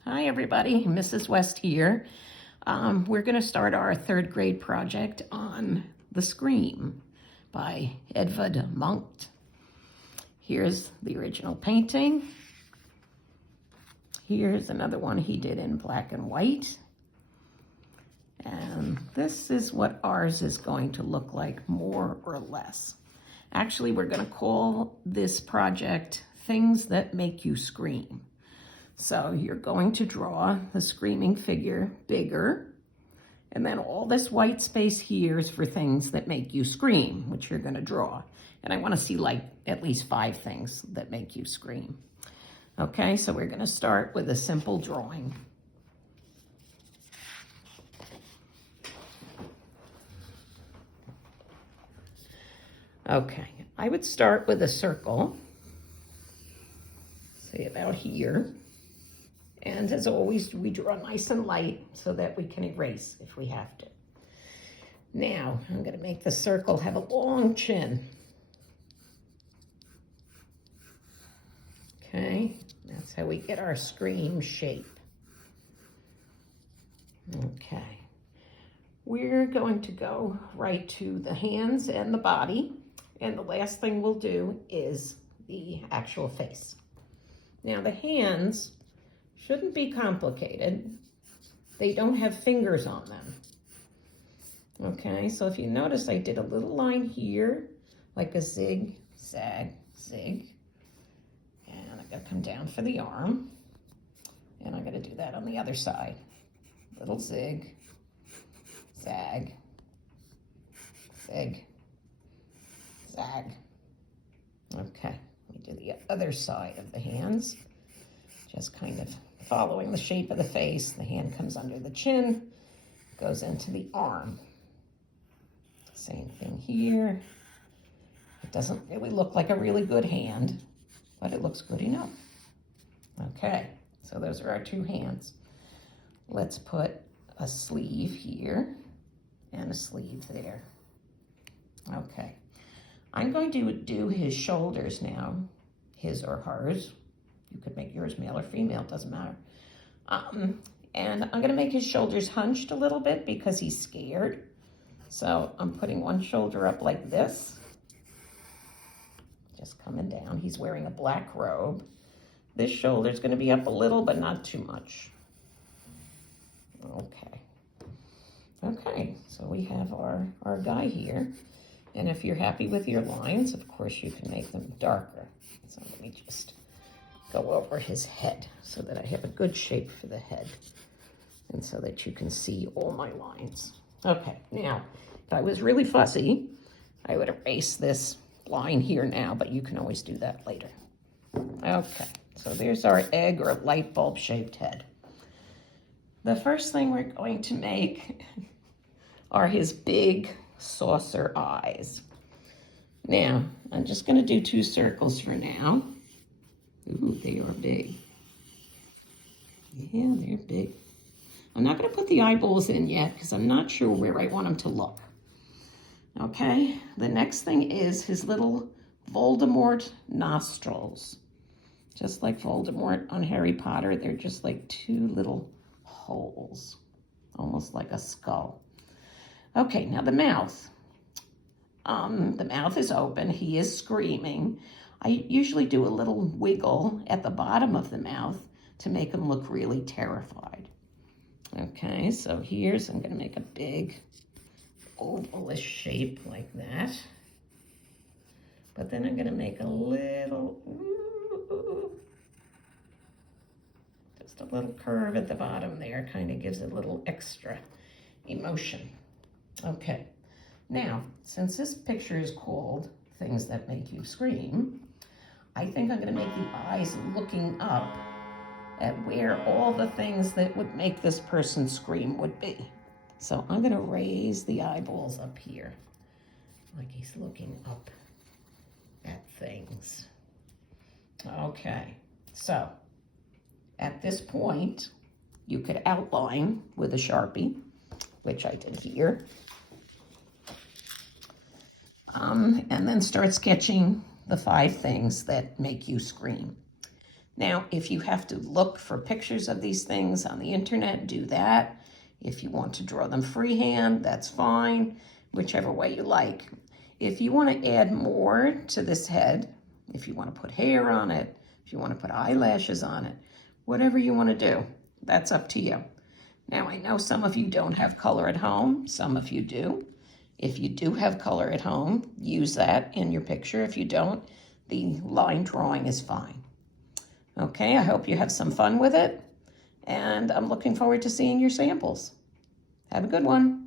Hi everybody, Mrs. West here. We're going to start our third grade project on The Scream by Edvard Munch. Here's the original painting. Here's another one he did in black and white. And this is what ours is going to look like, more or less. Actually, we're going to call this project Things That Make You Scream. So you're going to draw the screaming figure bigger, and then all this white space here is for things that make you scream, which you're going to draw. And I want to see like at least 5 things that make you scream. Okay, so we're going to start with a simple drawing. Okay, I would start with a circle, say about here. And as always, we draw nice and light so that we can erase if we have to. Now, I'm going to make the circle have a long chin. Okay, that's how we get our scream shape. Okay, we're going to go right to the hands and the body. And the last thing we'll do is the actual face. Now, the hands shouldn't be complicated. They don't have fingers on them. Okay, so if you notice, I did a little line here, like a zig, zag, zig. And I'm gonna come down for the arm. And I'm gonna do that on the other side. Little zig, zag, zig, zag. Okay, let me do the other side of the hands. Just kind of following the shape of the face. The hand comes under the chin, goes into the arm. Same thing here. It doesn't really look like a really good hand, but it looks good enough. Okay, so those are our 2 hands. Let's put a sleeve here and a sleeve there. Okay, I'm going to do his shoulders now, his or hers. You could make yours male or female, doesn't matter. And I'm gonna make his shoulders hunched a little bit because he's scared. So I'm putting one shoulder up like this. Just coming down. He's wearing a black robe. This shoulder's gonna be up a little, but not too much. Okay. Okay, so we have our guy here. And if you're happy with your lines, of course you can make them darker. So let me just go over his head so that I have a good shape for the head and so that you can see all my lines. Okay, now, if I was really fussy, I would erase this line here now, but you can always do that later. Okay, so there's our egg or light bulb shaped head. The first thing we're going to make are his big saucer eyes. Now, I'm just gonna do 2 circles for now. Ooh, they are big. Yeah, they're big. I'm not going to put the eyeballs in yet because I'm not sure where I want them to look. Okay, the next thing is his little Voldemort nostrils. Just like Voldemort on Harry Potter, they're just like 2 little holes, almost like a skull. Okay, now the mouth. The mouth is open. He is screaming. I usually do a little wiggle at the bottom of the mouth to make him look really terrified. Okay, so I'm gonna make a big ovalish shape like that. But then I'm gonna make a little, just a little curve at the bottom there, kind of gives it a little extra emotion. Okay, now, since this picture is called Things That Make You Scream, I think I'm gonna make the eyes looking up at where all the things that would make this person scream would be. So I'm gonna raise the eyeballs up here, like he's looking up at things. Okay, so at this point, you could outline with a Sharpie, which I did here, and then start sketching the 5 things that make you scream. Now, if you have to look for pictures of these things on the internet, do that. If you want to draw them freehand, that's fine, whichever way you like. If you want to add more to this head, if you want to put hair on it, if you want to put eyelashes on it, whatever you want to do, that's up to you. Now, I know some of you don't have color at home, some of you do. If you do have color at home, use that in your picture. If you don't, the line drawing is fine. Okay, I hope you have some fun with it, and I'm looking forward to seeing your samples. Have a good one.